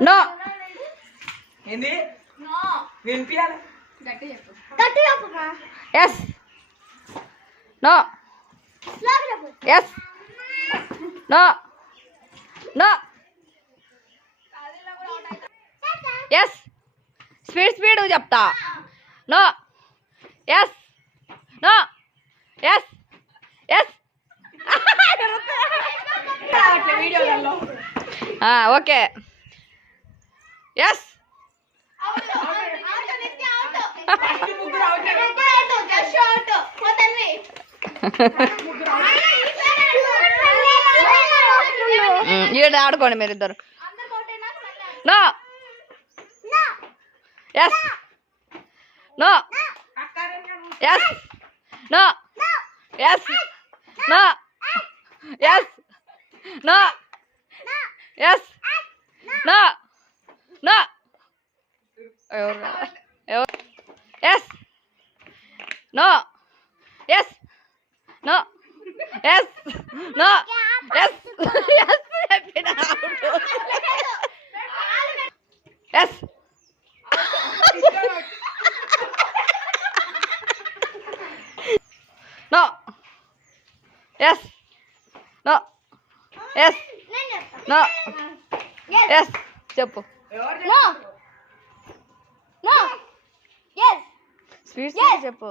no ఏంది వినిపించాలి yes no yes no no yes speed చెప్తా no yes no yes yes okay yes ఈడ ఆడుకోండి మీరు ఇద్దరు no yes no yes no yes no yes no yes no no yes no yes no yes no yes yes no yes no yes no yes చెప్పు sweets చెప్పు